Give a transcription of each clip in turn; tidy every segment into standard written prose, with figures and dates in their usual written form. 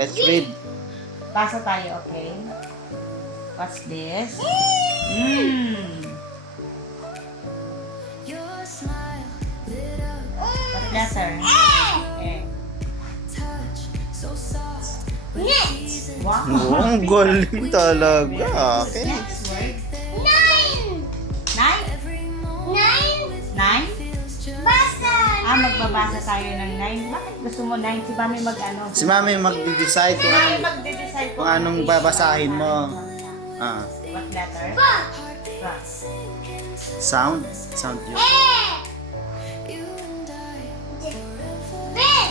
Let's read. Basa tayo, okay? What's this? What letter? Eh. Wow. Oh, ang galing talaga. Okay. Next word. Nine! Nine? Nine! Nine? Basa! Magbabasa tayo ng nine. Bakit gusto mo nine? Si Mami mag-ano? Si Mami mag-decide Si kung Mami anong... magde-decide kung anong babasahin mo. Ah, What letter? Ba! Ba. sound. Sound yun. Eh! Ben!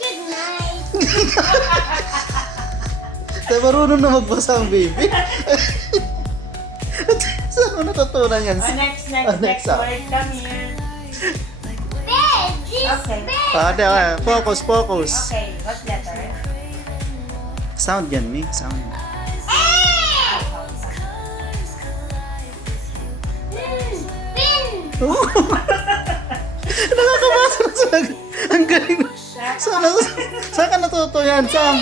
Good night! Tayo marunong na magbasa ang baby. Saan mo natutunan yan? Next next, word. Come here. Ben! This Okay. Ben! Focus. Okay, what letter? Sound yan, Mi. Sound. Eh! Ben! Nakakabasa na sila. Ang galing. Saan ka natuto yan, Sam?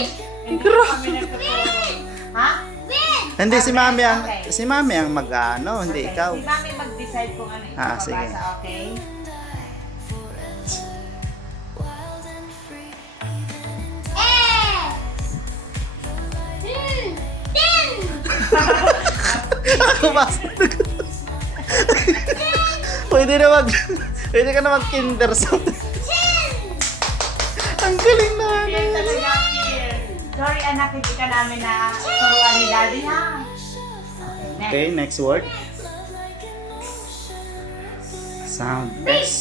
Hindi kami nagtuturo. Ha? Ben! Hindi, si Mami ang... Okay. Si Mami ang mag-ano, hindi Okay, ikaw. Si Mami mag-decide kung ano yung Ah, sige. babasa, okay? Eh! Ben! Ako basa. Pwede na Pwede ka na mag-kinder sa... Ang galing na. Fear talaga, fear. Sorry anak, hindi ka namin na turuan ni Daddy, ha? Okay, next. Okay, next word. Sound. S.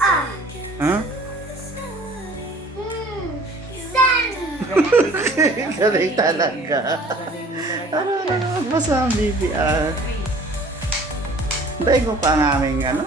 Ah! Huh? Sun! Galing talaga. Galing mo talaga. Ano, magbasa ang baby. Hintayin ko pa ang aming ano.